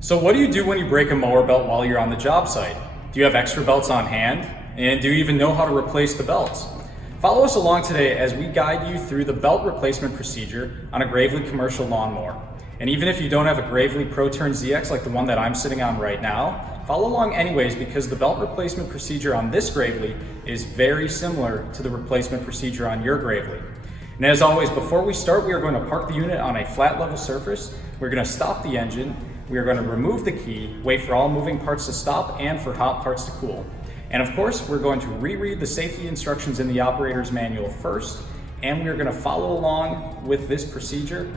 So what do you do when you break a mower belt while you're on the job site? Do you have extra belts on hand? And do you even know how to replace the belts? Follow us along today as we guide you through the belt replacement procedure on a Gravely commercial lawnmower. And even if you don't have a Gravely ProTurn ZX like the one that I'm sitting on right now, follow along anyways because the belt replacement procedure on this Gravely is very similar to the replacement procedure on your Gravely. And as always, before we start, we are going to park the unit on a flat level surface. We're going to stop the engine. We are going to remove the key, wait for all moving parts to stop and for hot parts to cool. And of course, we're going to reread the safety instructions in the operator's manual first, and we are going to follow along with this procedure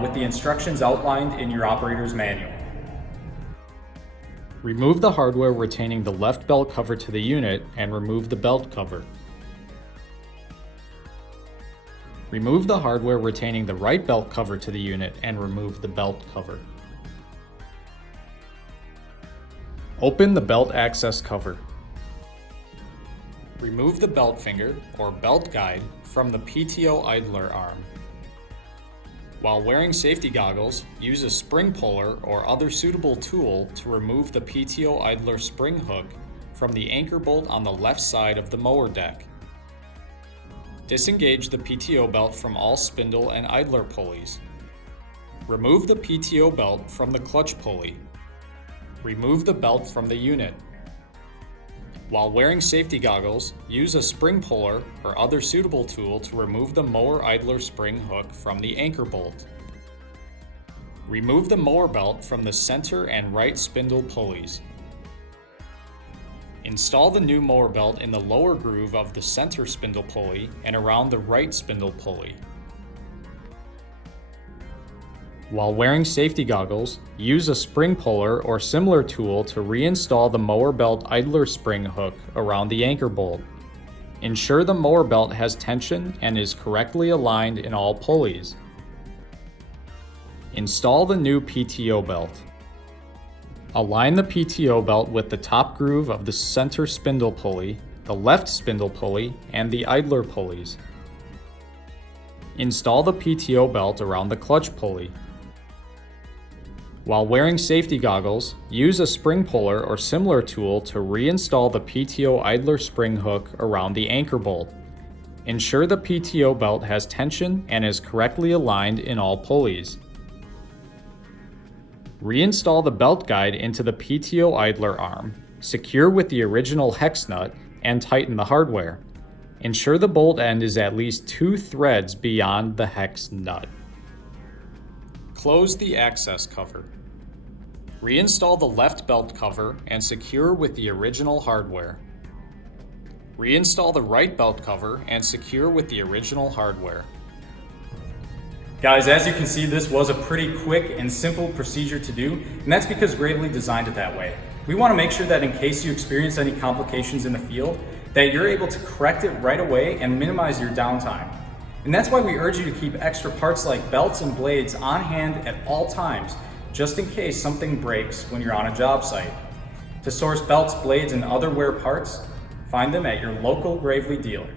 with the instructions outlined in your operator's manual. Remove the hardware retaining the left belt cover to the unit and remove the belt cover. Remove the hardware retaining the right belt cover to the unit and remove the belt cover. Open the belt access cover. Remove the belt finger or belt guide from the PTO idler arm. While wearing safety goggles, use a spring puller or other suitable tool to remove the PTO idler spring hook from the anchor bolt on the left side of the mower deck. Disengage the PTO belt from all spindle and idler pulleys. Remove the PTO belt from the clutch pulley. Remove the belt from the unit. While wearing safety goggles, use a spring puller or other suitable tool to remove the mower idler spring hook from the anchor bolt. Remove the mower belt from the center and right spindle pulleys. Install the new mower belt in the lower groove of the center spindle pulley and around the right spindle pulley. While wearing safety goggles, use a spring puller or similar tool to reinstall the mower belt idler spring hook around the anchor bolt. Ensure the mower belt has tension and is correctly aligned in all pulleys. Install the new PTO belt. Align the PTO belt with the top groove of the center spindle pulley, the left spindle pulley, and the idler pulleys. Install the PTO belt around the clutch pulley. While wearing safety goggles, use a spring puller or similar tool to reinstall the PTO idler spring hook around the anchor bolt. Ensure the PTO belt has tension and is correctly aligned in all pulleys. Reinstall the belt guide into the PTO idler arm, secure with the original hex nut, and tighten the hardware. Ensure the bolt end is at least 2 threads beyond the hex nut. Close the access cover. Reinstall the left belt cover and secure with the original hardware. Reinstall the right belt cover and secure with the original hardware. Guys, as you can see, this was a pretty quick and simple procedure to do, and that's because Gravely designed it that way. We want to make sure that in case you experience any complications in the field, that you're able to correct it right away and minimize your downtime. And that's why we urge you to keep extra parts like belts and blades on hand at all times, just in case something breaks when you're on a job site. To source belts, blades, and other wear parts, find them at your local Gravely dealer.